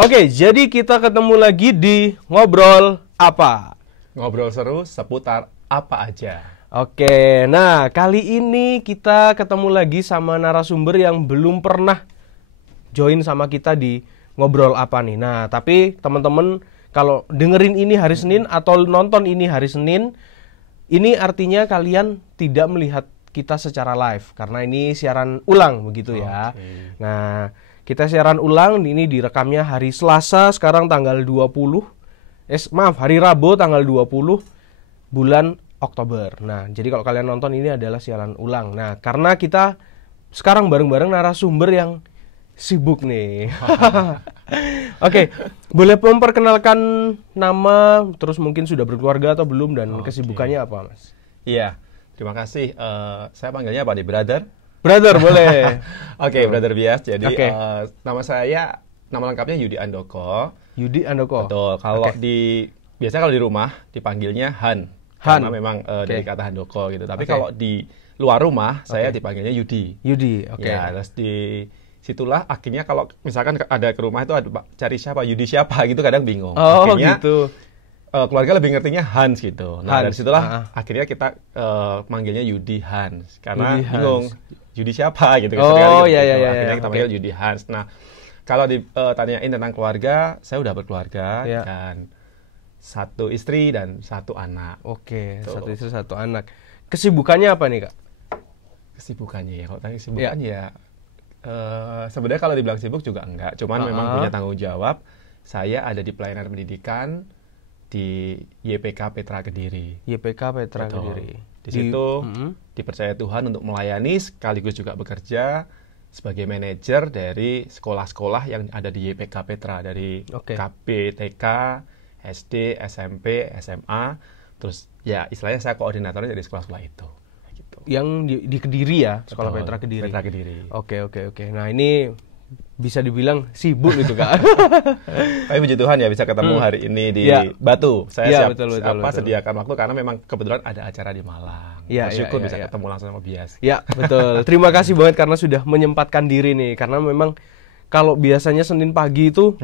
Oke, jadi kita ketemu lagi di Ngobrol Apa. Ngobrol seru seputar apa aja. Oke, nah kali ini kita ketemu lagi sama narasumber yang belum pernah join sama kita di Ngobrol Apa nih. Nah, tapi teman-teman kalau dengerin ini hari Senin atau nonton ini hari Senin, ini artinya kalian tidak melihat kita secara live karena ini siaran ulang begitu ya. Oke. Nah, kita siaran ulang ini direkamnya hari Selasa sekarang tanggal 20. Hari Rabu tanggal 20 bulan Oktober. Nah, jadi kalau kalian nonton ini adalah siaran ulang. Nah, karena kita sekarang bareng-bareng narasumber yang sibuk nih. Oke, boleh memperkenalkan nama, terus mungkin sudah berkeluarga atau belum, dan kesibukannya apa, Mas? Iya, terima kasih. Saya panggilnya apa nih, Brother? Brother, boleh. Oke, Brother Bias. Jadi Oke. nama lengkapnya Yudi Andoko. Yudi Andoko. Betul. Kalau Oke. biasanya kalau di rumah dipanggilnya Han. Han. Karena memang dari Oke. kata Handoko gitu. Tapi Oke. kalau di luar rumah saya Oke. dipanggilnya Yudi. Yudi, oke. Ya, terus di situlah akhirnya kalau misalkan ada ke rumah itu ada cari siapa, Yudi siapa gitu kadang bingung. Oh, Akhirnya gitu. keluarga lebih ngertinya Hans gitu. Nah, Hans, dari situlah ah. akhirnya kita manggilnya Yudi Hans karena Yudi Hans. bingung Yudi siapa gitu. Oh, Seringkali iya, iya, gitu. iya, Akhirnya kita oke. panggil Yudi Hans. Nah, kalau ditanyain tentang keluarga, saya udah berkeluarga Iya. dan satu istri dan satu anak. Oke, Tuh. satu istri satu anak. Kesibukannya apa nih, Kak? Kesibukannya ya, kalau tanya kesibukan ya sebenarnya kalau dibilang sibuk juga enggak, cuman memang punya tanggung jawab. Saya ada di pelayanan pendidikan di YPK Petra Kediri. YPK Petra Betul. Kediri. Di situ Mm-mm. dipercaya Tuhan untuk melayani sekaligus juga bekerja sebagai manajer dari sekolah-sekolah yang ada di YPK Petra, dari Oke. KP, TK, SD, SMP, SMA. Terus ya istilahnya saya koordinatornya dari sekolah-sekolah itu. Gitu. Yang di Kediri ya, Sekolah Betul, Petra Kediri. Petra Kediri. Oke. Nah, ini bisa dibilang sibuk gitu, Kak. Tapi puji Tuhan ya bisa ketemu hari ini di Ya. Batu. Saya Ya, siap betul. sediakan waktu karena memang kebetulan ada acara di Malang. Ya, Bersyukur ya, bisa ya. ketemu langsung sama Bias. Ya, betul. Terima kasih banget karena sudah menyempatkan diri nih. Karena memang kalau biasanya Senin pagi itu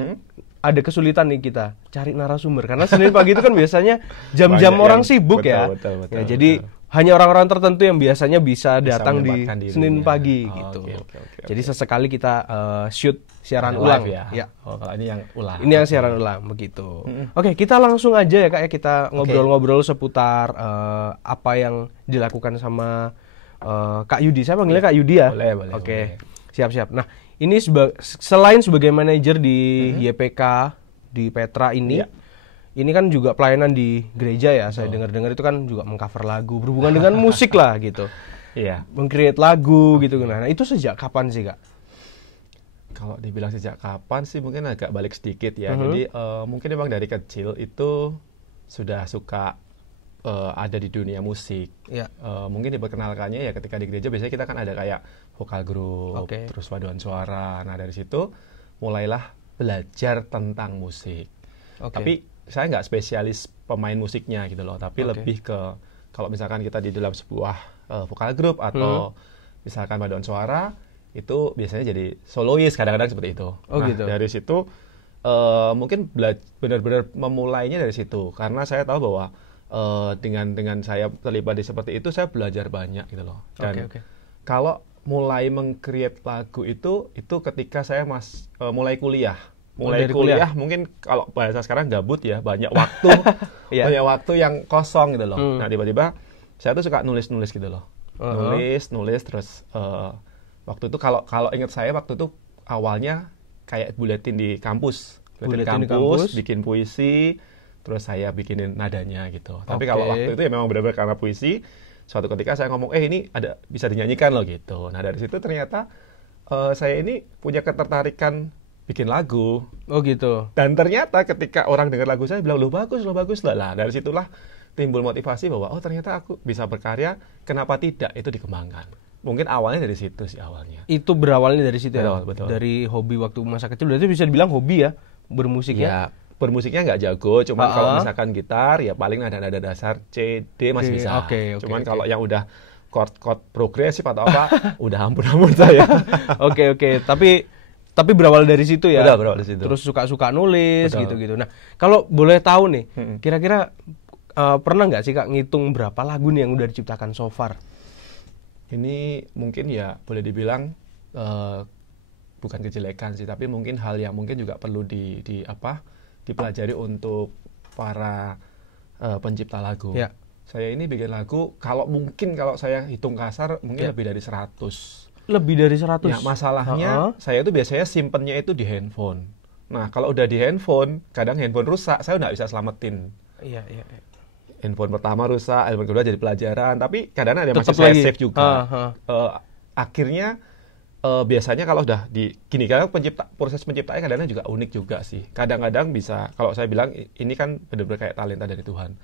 ada kesulitan nih kita cari narasumber. Karena Senin pagi itu kan biasanya jam-jam Banyak orang yang- sibuk ya. betul, Ya, jadi hanya orang-orang tertentu yang biasanya bisa datang di menyempatkan dirinya. Senin pagi Oh, gitu. oke. Jadi sesekali kita shoot siaran Yang ulang live ya. Ya. Oh, kalau ini yang ulang. Ini yang siaran ulang begitu. Oke, kita langsung aja ya, Kak, ya, kita ngobrol-ngobrol seputar apa yang dilakukan sama Kak Yudi. Saya panggilnya Kak Yudi ya. Boleh, Oke. boleh. Siap-siap. Nah, ini selain sebagai manajer di YPK di Petra ini, Iya. ini kan juga pelayanan di gereja ya. Saya dengar-dengar itu kan juga mengcover lagu berhubungan dengan musik lah gitu. Iya. Meng-create lagu gitu. Nah, itu sejak kapan sih, Kak? Kalau dibilang sejak kapan sih mungkin agak balik sedikit ya. Jadi mungkin memang dari kecil itu sudah suka ada di dunia musik. Ya. Mungkin diperkenalkannya ya ketika di gereja biasanya kita kan ada kayak vokal grup, Oke. terus paduan suara. Nah dari situ mulailah belajar tentang musik. Oke. Tapi saya nggak spesialis pemain musiknya gitu loh. Tapi Oke. lebih ke kalau misalkan kita di dalam sebuah vokal grup atau misalkan paduan suara itu biasanya jadi solois kadang-kadang seperti itu. Oh, Nah gitu. dari situ mungkin benar-benar memulainya dari situ karena saya tahu bahwa dengan saya terlibat di seperti itu saya belajar banyak gitu loh. Dan Oke. kalau mulai meng-create lagu itu ketika saya mulai kuliah. dari kuliah. Mungkin kalau bahasa sekarang gabut ya, banyak waktu Iya. banyak waktu yang kosong gitu loh. Nah, tiba-tiba saya tuh suka nulis-nulis gitu loh. Nulis terus waktu itu kalau ingat saya waktu itu awalnya kayak buletin di kampus. Buletin di kampus. Bikin puisi, terus saya bikinin nadanya gitu. Tapi Oke. kalau waktu itu ya memang benar-benar karena puisi. Suatu ketika saya ngomong, ini ada bisa dinyanyikan loh gitu. Nah dari situ ternyata saya ini punya ketertarikan bikin lagu. Oh, gitu. Dan ternyata ketika orang dengar lagu saya bilang, lo bagus lah. Nah dari situlah timbul motivasi bahwa ternyata aku bisa berkarya, kenapa tidak itu dikembangkan. Mungkin awalnya dari situ sih awalnya. Itu berawalnya dari situ ya? Betul. Dari hobi waktu masa kecil, berarti bisa dibilang hobi ya, bermusik ya? Ya, bermusiknya nggak jago, cuman kalau misalkan gitar ya paling nada-nada dasar C, D masih bisa. Oke, Cuman kalau yang udah chord progresif atau apa, udah ampun saya. Oke. Tapi Tapi berawal dari situ ya. Udah berawal dari situ. Terus suka-suka nulis Betul. gitu-gitu. Nah, kalau boleh tahu nih, kira-kira pernah nggak sih Kak ngitung berapa lagu nih yang udah diciptakan so far? Ini mungkin ya boleh dibilang bukan kejelekan sih, tapi mungkin hal yang mungkin juga perlu dipelajari untuk para pencipta lagu. Ya. Saya ini bikin lagu, kalau saya hitung kasar mungkin lebih dari 100. Lebih dari 100? Ya, masalahnya saya itu biasanya simpennya itu di handphone. Nah, kalau udah di handphone, kadang handphone rusak, saya nggak bisa selamatin. Iya. Handphone pertama rusak, handphone kedua jadi pelajaran, tapi kadang ada yang Tetep masih saya lagi. save juga. Akhirnya biasanya kalau udah karena proses penciptaannya kadang-kadang juga unik juga sih. Kadang-kadang bisa, kalau saya bilang ini kan benar-benar kayak talenta dari Tuhan.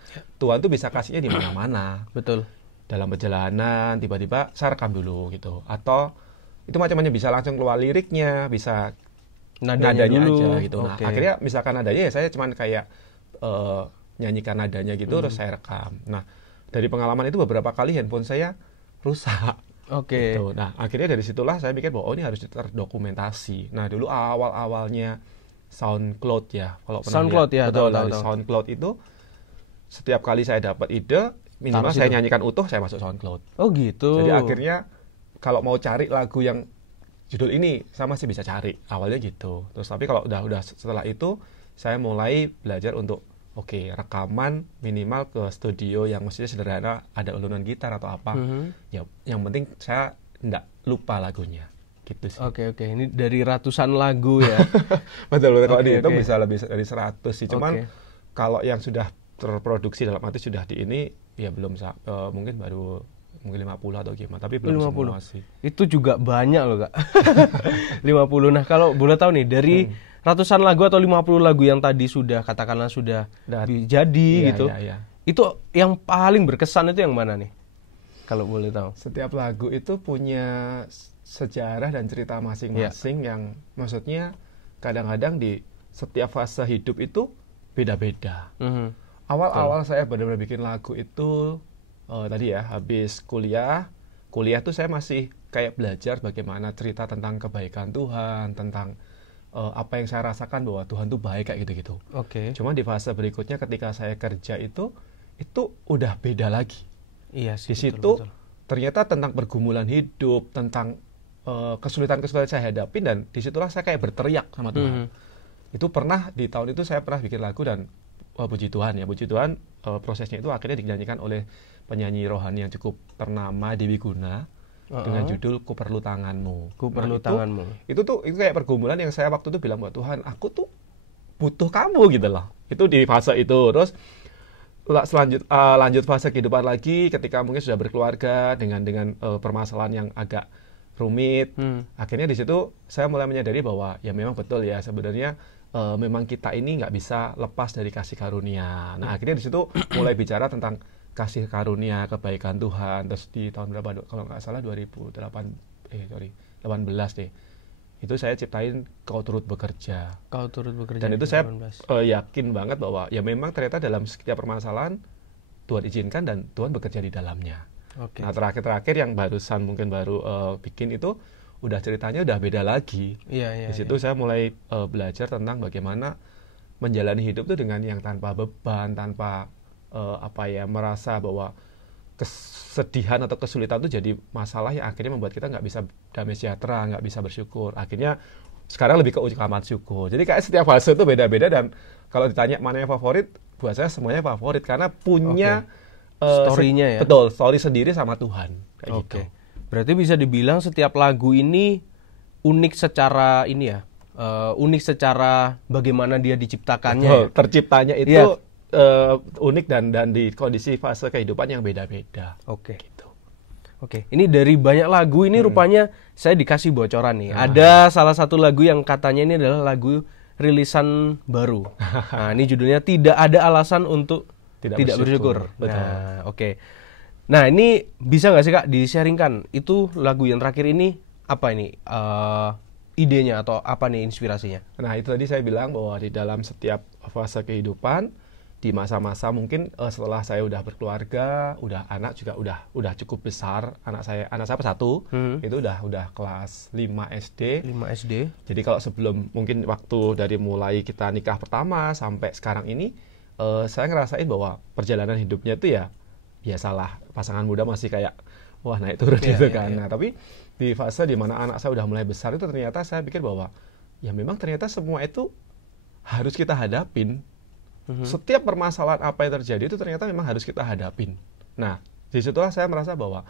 Tuhan tuh bisa kasihnya di mana-mana. Betul. Dalam perjalanan tiba-tiba saya rekam dulu gitu, atau itu macam-macam, bisa langsung keluar liriknya, bisa nadanya dulu aja gitu. Nah, okay. akhirnya misalkan nadanya ya saya cuman kayak nyanyikan nadanya gitu terus saya rekam. Nah, dari pengalaman itu beberapa kali handphone saya rusak. Oke. Gitu. Nah, akhirnya dari situlah saya mikir bahwa ini harus terdokumentasi. Nah, dulu awal-awalnya SoundCloud ya, kalau pernah SoundCloud lihat. ya, Betul, tahu. SoundCloud itu setiap kali saya dapat ide, minimal saya nyanyikan utuh, saya masuk SoundCloud. Oh gitu. Jadi akhirnya kalau mau cari lagu yang judul ini, saya masih bisa cari. Awalnya gitu. Terus tapi kalau udah setelah itu, saya mulai belajar untuk rekaman minimal ke studio yang mestinya sederhana, ada ulunan gitar atau apa. Ya, yang penting saya nggak lupa lagunya. Gitu sih. Oke. Ini dari ratusan lagu ya. Betul. Kalau dihitung bisa lebih dari 100 sih. Cuman kalau yang sudah terproduksi dalam arti sudah di ini, ya belum, mungkin baru 50 atau gimana, tapi belum 50. Semua sih. Itu juga banyak loh Kak. 50. Nah kalau boleh tahu nih, dari ratusan lagu atau 50 lagu yang tadi sudah katakanlah sudah jadi gitu, itu yang paling berkesan itu yang mana nih? Kalau boleh tahu. Setiap lagu itu punya sejarah dan cerita masing-masing yang maksudnya kadang-kadang di setiap fase hidup itu beda-beda. Awal-awal saya benar-benar bikin lagu itu tadi ya, habis kuliah tuh saya masih kayak belajar bagaimana cerita tentang kebaikan Tuhan, tentang apa yang saya rasakan bahwa Tuhan tuh baik kayak gitu-gitu. Cuma di fase berikutnya ketika saya kerja itu udah beda lagi. Iya sih. Di situ ternyata tentang pergumulan hidup, tentang kesulitan-kesulitan saya hadapi, dan disitulah saya kayak berteriak sama Tuhan. Itu pernah di tahun itu saya pernah bikin lagu, dan puji Tuhan, prosesnya itu akhirnya dinyanyikan oleh penyanyi rohani yang cukup ternama, Dewi Guna, dengan judul Ku Perlu Tanganmu. Tanganmu. Itu kayak pergumulan yang saya waktu itu bilang buat Tuhan, aku tuh butuh kamu gitu loh. Itu di fase itu. Terus lanjut fase kehidupan lagi ketika mungkin sudah berkeluarga dengan permasalahan yang agak rumit. Akhirnya di situ saya mulai menyadari bahwa ya memang betul ya, sebenarnya memang kita ini nggak bisa lepas dari kasih karunia. Nah, akhirnya di situ mulai bicara tentang kasih karunia, kebaikan Tuhan. Terus di tahun berapa, kalau nggak salah 18 deh. Itu saya ciptain Kau Turut Bekerja. Dan itu saya yakin banget bahwa ya memang ternyata dalam setiap permasalahan Tuhan izinkan dan Tuhan bekerja di dalamnya. Nah, terakhir yang mungkin baru bikin itu udah ceritanya udah beda lagi. Di situ saya mulai belajar tentang bagaimana menjalani hidup itu dengan yang tanpa beban, tanpa merasa bahwa kesedihan atau kesulitan itu jadi masalah yang akhirnya membuat kita nggak bisa damai sejahtera, nggak bisa bersyukur. Akhirnya sekarang lebih ke ucapan syukur. Jadi kayak setiap fase itu beda-beda, dan kalau ditanya mana yang favorit, buat saya semuanya favorit karena punya story-nya ya. Betul, story sendiri sama Tuhan. Kayak gitu. Berarti bisa dibilang setiap lagu ini unik secara unik secara bagaimana dia diciptakannya. Betul, terciptanya itu unik dan di kondisi fase kehidupan yang beda-beda. Gitu. Ini dari banyak lagu ini rupanya saya dikasih bocoran nih. Ada salah satu lagu yang katanya ini adalah lagu rilisan baru. Nah, ini judulnya Tidak Ada Alasan Untuk Tidak Bersyukur. Nah, Nah, ini bisa nggak sih Kak di-sharingkan itu lagu yang terakhir ini apa ini idenya atau apa nih inspirasinya? Nah, itu tadi saya bilang bahwa di dalam setiap fase kehidupan di masa-masa mungkin setelah saya udah berkeluarga, udah anak juga udah cukup besar. Anak saya satu itu udah kelas 5 SD. 5 SD. Jadi kalau sebelum mungkin waktu dari mulai kita nikah pertama sampai sekarang ini, saya ngerasain bahwa perjalanan hidupnya itu ya biasalah, pasangan muda masih kayak wah naik turun gitu kan. Nah, tapi di fase di mana anak saya udah mulai besar itu ternyata saya pikir bahwa ya memang ternyata semua itu harus kita hadapin. Setiap permasalahan apa yang terjadi itu ternyata memang harus kita hadapin. Nah, disitulah saya merasa bahwa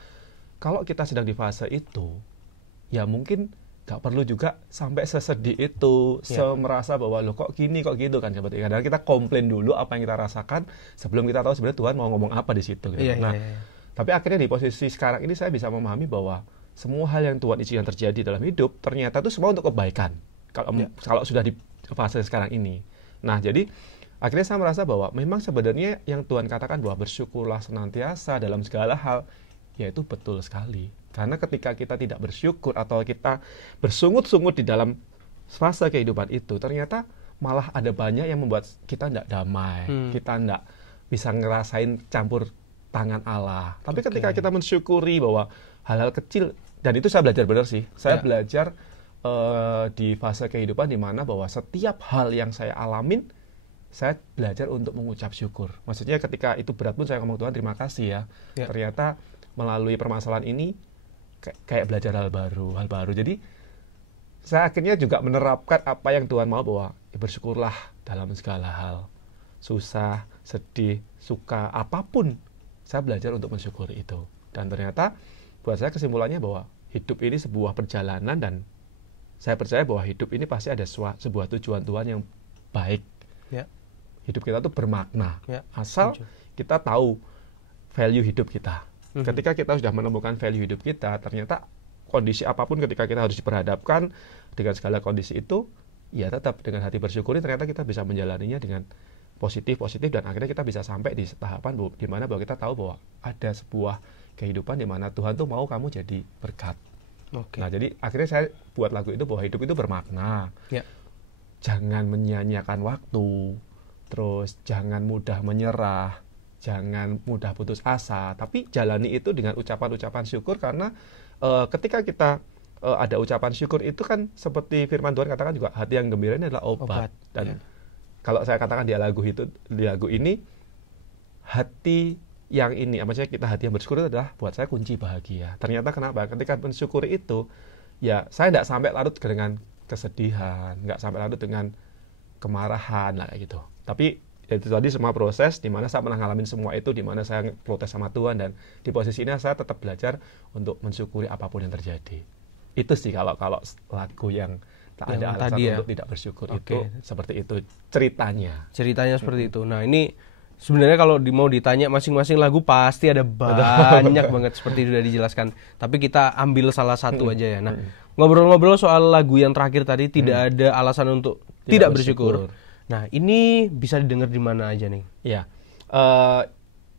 kalau kita sedang di fase itu, ya mungkin gak perlu juga sampai sesedih itu, merasa bahwa loh kok gini, kok gitu kan. Kadang kita komplain dulu apa yang kita rasakan sebelum kita tahu sebenarnya Tuhan mau ngomong apa di situ. Gitu. Tapi akhirnya di posisi sekarang ini saya bisa memahami bahwa semua hal yang Tuhan izinkan terjadi dalam hidup ternyata itu semua untuk kebaikan. Kalau sudah di fase sekarang ini. Nah, jadi akhirnya saya merasa bahwa memang sebenarnya yang Tuhan katakan bahwa bersyukurlah senantiasa dalam segala hal, ya itu betul sekali. Karena ketika kita tidak bersyukur atau kita bersungut-sungut di dalam fase kehidupan itu, ternyata malah ada banyak yang membuat kita tidak damai, kita tidak bisa ngerasain campur tangan Allah. Tapi ketika kita mensyukuri bahwa hal-hal kecil, dan itu saya belajar benar sih, saya belajar di fase kehidupan di mana bahwa setiap hal yang saya alamin, saya belajar untuk mengucap syukur. Maksudnya ketika itu berat pun saya ngomong Tuhan terima kasih ya. Ternyata melalui permasalahan ini kayak belajar hal baru. Jadi saya akhirnya juga menerapkan apa yang Tuhan mau bahwa bersyukurlah dalam segala hal. Susah, sedih, suka, apapun. Saya belajar untuk mensyukuri itu. Dan ternyata buat saya kesimpulannya bahwa hidup ini sebuah perjalanan dan saya percaya bahwa hidup ini pasti ada sebuah tujuan Tuhan yang baik. Hidup kita tuh bermakna. Asal kita tahu value hidup kita. Ketika kita sudah menemukan value hidup kita, ternyata kondisi apapun ketika kita harus diperhadapkan dengan segala kondisi itu, ya tetap dengan hati bersyukuri ternyata kita bisa menjalaninya dengan positif dan akhirnya kita bisa sampai di tahapan di mana bahwa kita tahu bahwa ada sebuah kehidupan di mana Tuhan tuh mau kamu jadi berkat. Nah, jadi akhirnya saya buat lagu itu bahwa hidup itu bermakna. Jangan menyia-nyiakan waktu. Terus jangan mudah menyerah, jangan mudah putus asa, tapi jalani itu dengan ucapan-ucapan syukur karena ketika kita ada ucapan syukur itu kan seperti firman Tuhan katakan juga hati yang gembira ini adalah obat. Dan kalau saya katakan di lagu ini hati yang ini, maksudnya kita hati yang bersyukur itu adalah buat saya kunci bahagia. Ternyata kenapa? Ketika mensyukuri itu, ya saya tidak sampai larut dengan kesedihan, nggak sampai larut dengan kemarahan lah kayak gitu. Tapi itu tadi semua proses di mana saya pernah ngalamin semua itu, di mana saya protes sama Tuhan dan di posisi ini saya tetap belajar untuk mensyukuri apapun yang terjadi. Itu sih kalau lagu yang tak ada alasan untuk tidak bersyukur itu seperti itu ceritanya. Ceritanya seperti itu. Nah, ini sebenarnya kalau mau ditanya masing-masing lagu pasti ada banyak banget seperti sudah dijelaskan. Tapi kita ambil salah satu aja ya. Nah, ngobrol-ngobrol soal lagu yang terakhir tadi tidak ada alasan untuk tidak bersyukur. Nah, ini bisa didengar di mana aja nih? Ya,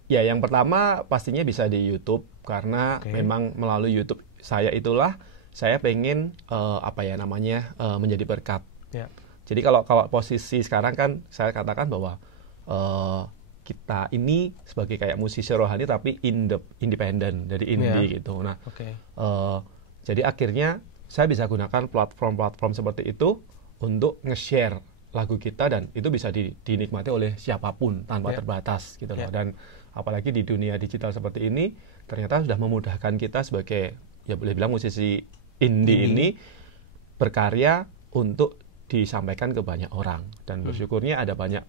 yang pertama pastinya bisa di YouTube karena memang melalui YouTube saya pengen menjadi berkat. Jadi kalau posisi sekarang kan saya katakan bahwa kita ini sebagai kayak musisi rohani tapi independen dari indie gitu. Nah, jadi akhirnya saya bisa gunakan platform-platform seperti itu untuk nge-share lagu kita dan itu bisa dinikmati oleh siapapun tanpa terbatas gitu loh. Dan apalagi di dunia digital seperti ini ternyata sudah memudahkan kita sebagai ya boleh bilang musisi indie ini berkarya untuk disampaikan ke banyak orang dan bersyukurnya ada banyak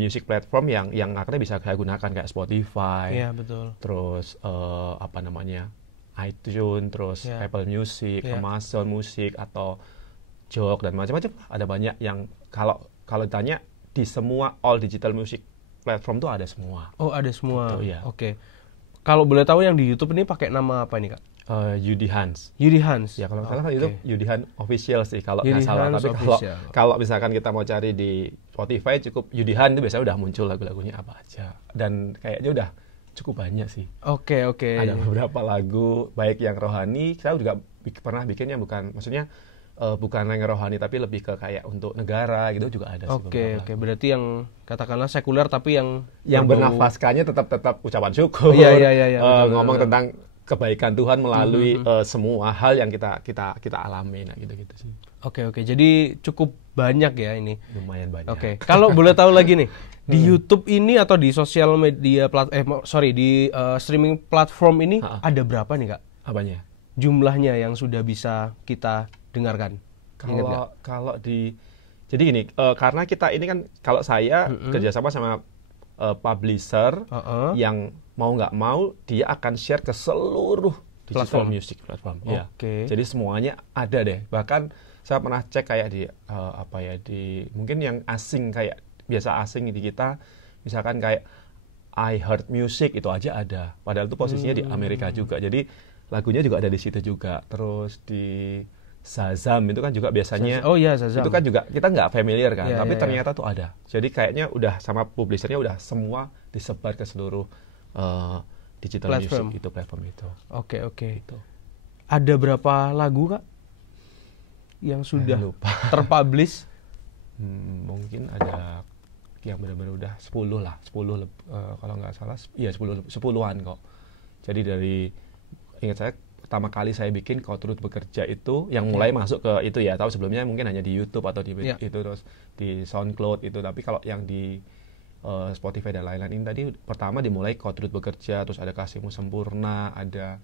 music platform yang akhirnya bisa saya gunakan kayak Spotify, terus iTunes, terus Apple Music, Amazon Music atau Jok dan macam-macam. Ada banyak yang kalau ditanya di semua all digital music platform tuh ada semua. Oh, ada semua. Gitu, ya. Oke. Kalau boleh tahu yang di YouTube ini pakai nama apa ini, Kak? Yudi Hans. Yudi Hans. Ya kalau salah itu Yudi Hans official sih kalau nggak salah. Tapi kalau misalkan kita mau cari di Spotify cukup Yudi Hans itu biasanya udah muncul lagu-lagunya apa aja. Dan kayaknya udah cukup banyak sih. Oke. Ada beberapa lagu baik yang rohani. Saya juga pernah bikinnya bukan, maksudnya bukan yang rohani tapi lebih ke kayak untuk negara gitu juga ada sih. Oke, berarti yang katakanlah sekuler tapi yang bernafaskannya tetap ucapan syukur. Iya, ngomong tentang kebaikan Tuhan melalui semua hal yang kita alami, nah gitu sih. Oke, jadi cukup banyak ya ini. Lumayan banyak. Oke, kalau boleh tahu lagi nih, di YouTube ini atau di sosial media di streaming platform ini ada berapa nih Kak? Apanya? Jumlahnya yang sudah bisa kita dengarkan. Kalau jadi gini, karena kita ini kan, kalau saya kerjasama sama publisher yang mau nggak mau dia akan share ke seluruh digital music platform. Ya. Jadi semuanya ada deh. Bahkan saya pernah cek kayak di mungkin yang asing, kayak biasa asing di kita, misalkan kayak iHeart Music itu aja ada. Padahal itu posisinya di Amerika juga. Jadi lagunya juga ada di situ juga. Terus di Shazam itu kan juga biasanya, Shazam. Itu kan juga kita nggak familiar kan, tapi ternyata tuh ada. Jadi kayaknya udah sama publishernya udah semua disebar ke seluruh digital music itu, platform itu. Oke. Gitu. Ada berapa lagu Kak yang sudah terpublish? Mungkin ada yang benar-benar udah 10 lah, 10 kalau nggak salah, iya 10-an kok. Jadi dari, ingat saya pertama kali saya bikin Kau Turut Bekerja itu yang mulai masuk ke itu ya, tahu sebelumnya mungkin hanya di YouTube atau di itu, terus di SoundCloud itu, tapi kalau yang di Spotify dan lain-lain ini tadi pertama dimulai Kau Turut Bekerja, terus ada Kasihmu Sempurna, ada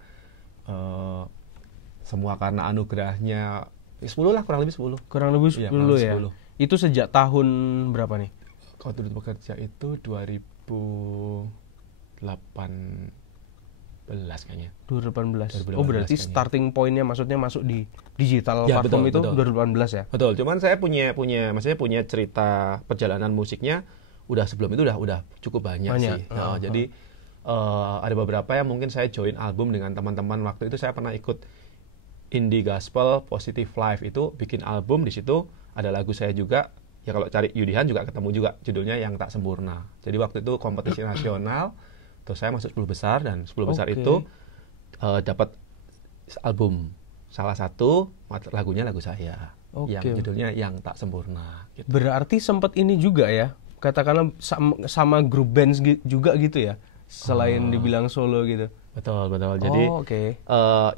Semua Karena Anugerahnya, 10 lah, kurang lebih 10 ya, 10. Itu sejak tahun berapa nih? Kau Turut Bekerja itu 2018 kayaknya. 2018. Oh, berarti kayaknya starting point-nya maksudnya masuk di digital platform itu betul. 2018 ya? Betul. Cuman saya punya cerita perjalanan musiknya udah sebelum itu udah cukup banyak sih. Jadi ada beberapa yang mungkin saya join album dengan teman-teman. Waktu itu saya pernah ikut Indie Gospel Positive Life, itu bikin album, di situ ada lagu saya juga. Ya kalau cari Yudihan juga ketemu juga, judulnya Yang Tak Sempurna. Jadi waktu itu kompetisi nasional, terus saya masuk 10 besar, dan 10 besar itu dapat album. Salah satu lagunya lagu saya, yang judulnya Yang Tak Sempurna. Gitu. Berarti sempat ini juga ya, katakanlah sama grup band juga gitu ya, selain dibilang solo gitu. Betul. Jadi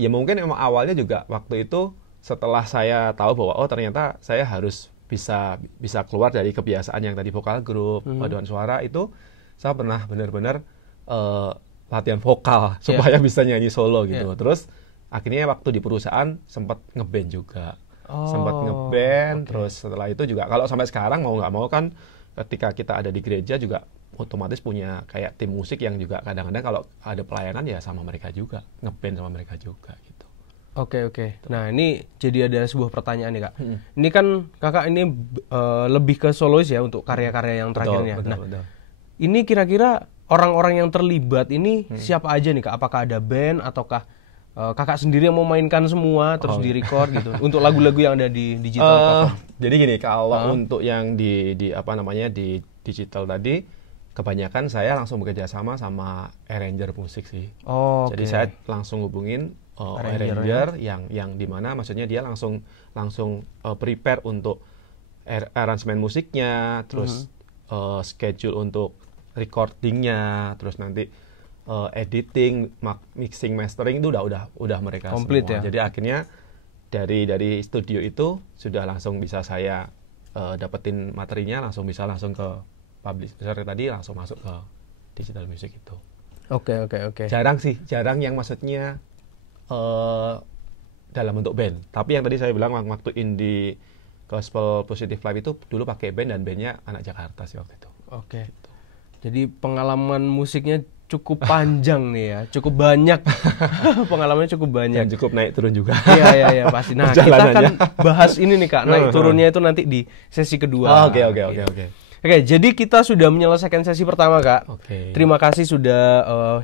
ya mungkin emang awalnya juga waktu itu setelah saya tahu bahwa ternyata saya harus bisa keluar dari kebiasaan yang tadi vokal grup, paduan suara, itu saya pernah benar-benar latihan vokal supaya bisa nyanyi solo gitu. Terus akhirnya waktu di perusahaan sempat ngeband juga. Terus setelah itu juga kalau sampai sekarang mau nggak mau kan, ketika kita ada di gereja juga otomatis punya kayak tim musik yang juga kadang-kadang kalau ada pelayanan ya sama mereka juga, ngeband sama mereka juga gitu. Oke. Nah, ini jadi ada sebuah pertanyaan nih Kak. Ini kan Kakak ini lebih ke solois ya untuk karya-karya yang terakhirnya. Betul. Ini kira-kira orang-orang yang terlibat ini siapa aja nih Kak? Apakah ada band ataukah Kakak sendiri yang memainkan semua terus di-record gitu untuk lagu-lagu yang ada di digital platform? Jadi gini, kalau untuk yang di digital tadi, kebanyakan saya langsung bekerja sama arranger musik sih. Jadi saya langsung hubungin arranger yang dimana maksudnya dia langsung prepare untuk aransemen musiknya, terus schedule untuk recordingnya, terus nanti editing, mixing, mastering itu udah mereka komplit semua. Ya? Jadi akhirnya dari studio itu sudah langsung bisa saya dapetin materinya, langsung ke publisher tadi, langsung masuk ke digital music itu. Oke. Jarang yang maksudnya dalam bentuk band. Tapi yang tadi saya bilang waktu Indie Gospel Positive Life itu dulu pakai band, dan bandnya anak Jakarta sih waktu itu. Oke. Jadi pengalaman musiknya cukup panjang nih ya, cukup banyak. Pengalamannya cukup banyak. Dan cukup naik turun juga. Iya pasti. Nah, kita kan bahas ini nih Kak, naik turunnya itu nanti di sesi kedua. Oke. Oke, jadi kita sudah menyelesaikan sesi pertama Kak. Terima kasih sudah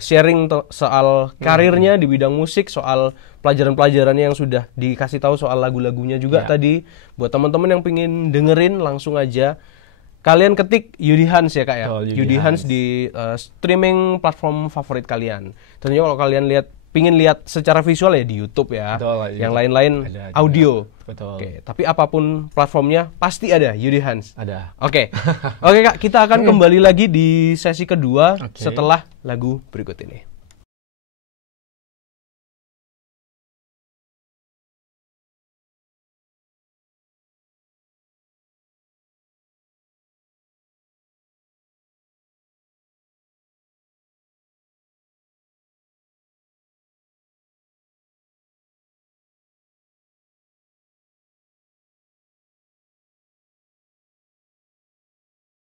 sharing soal karirnya di bidang musik, soal pelajaran-pelajarannya yang sudah dikasih tahu, soal lagu-lagunya juga tadi. Buat teman-teman yang pengen dengerin, langsung aja kalian ketik Yudihans ya Kak ya. Yudihans di streaming platform favorit kalian. Tentunya kalau kalian lihat pingin lihat secara visual ya di YouTube ya. Betul, yang lain-lain audio. Betul. Oke, tapi apapun platformnya pasti ada Yudi Hans. Ada. Oke. Oke Kak, kita akan kembali lagi di sesi kedua setelah lagu berikut ini.